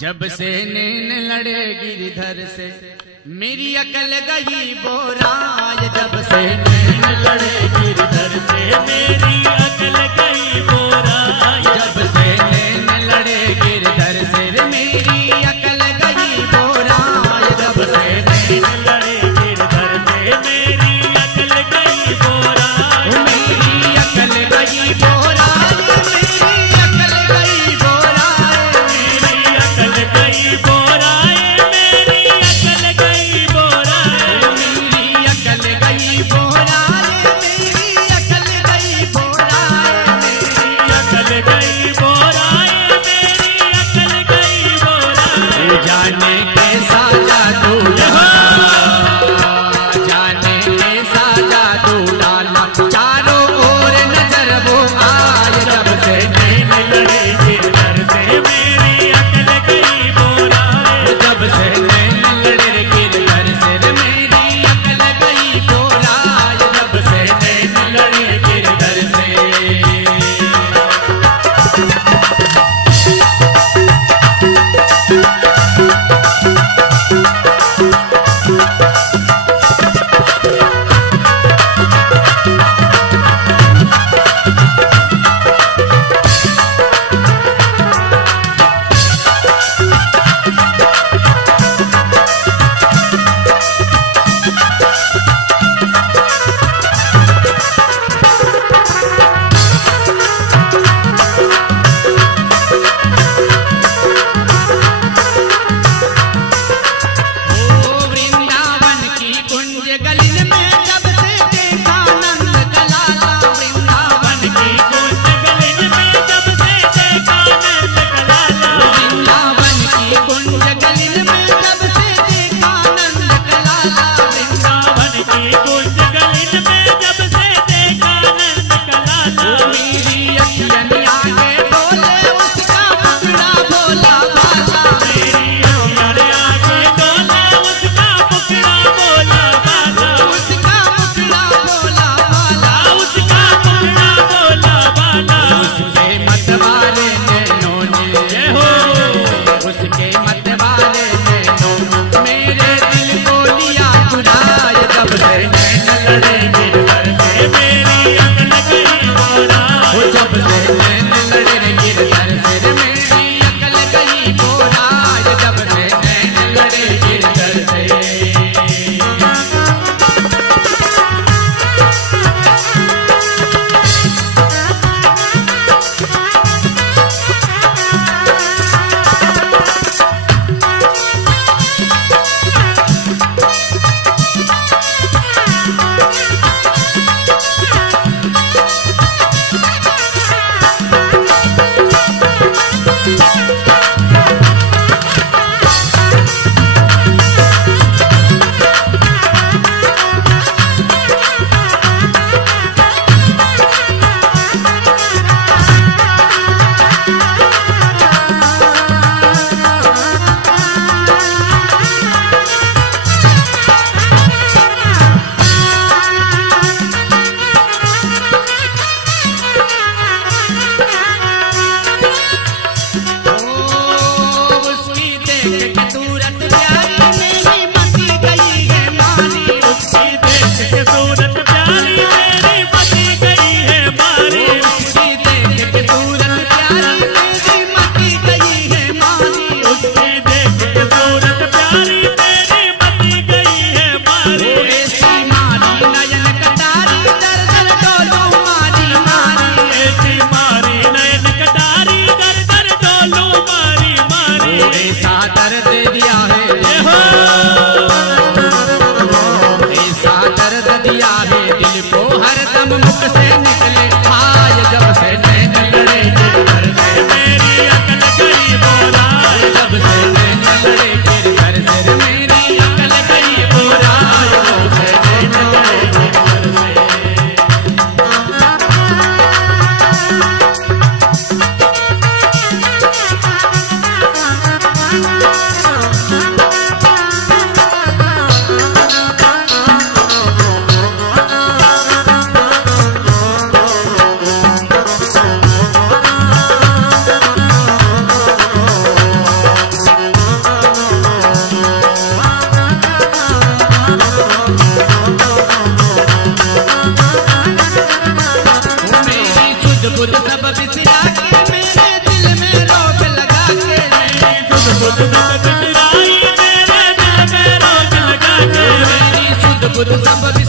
जब से नैन लड़े गिरधर से मेरी अकल गई बोराय। जब से नैन लड़े गिरधर से मेरी अकल गई बोराय। जब से नैन लड़े गिरधर से मेरी अकल गई बोराय। जब से नैन लड़े गिरधर से मेरी अकल गई बोराय। मेरी अकल गई बोराय। मेरी अकल गई बोराय। मेरी अकल गई बोराय। मेरी अकल गई बोराय। मेरी अकल गई बोराय। मेरी अकल गई बोराय। मेरी अकल गई बोराय। मेरी अकल गई बोराय। जाने कैसा जादू जाने कैसा जादू डाला चारों ओर नजर वो आए। जब से नैन लड़े गिरधर से मेरी अकल गई बोराय। जब से नैन लड़े गिरधर से मेरी अकल गई बोराय। जब से नैन लड़े गिरधर से सुध बुध सब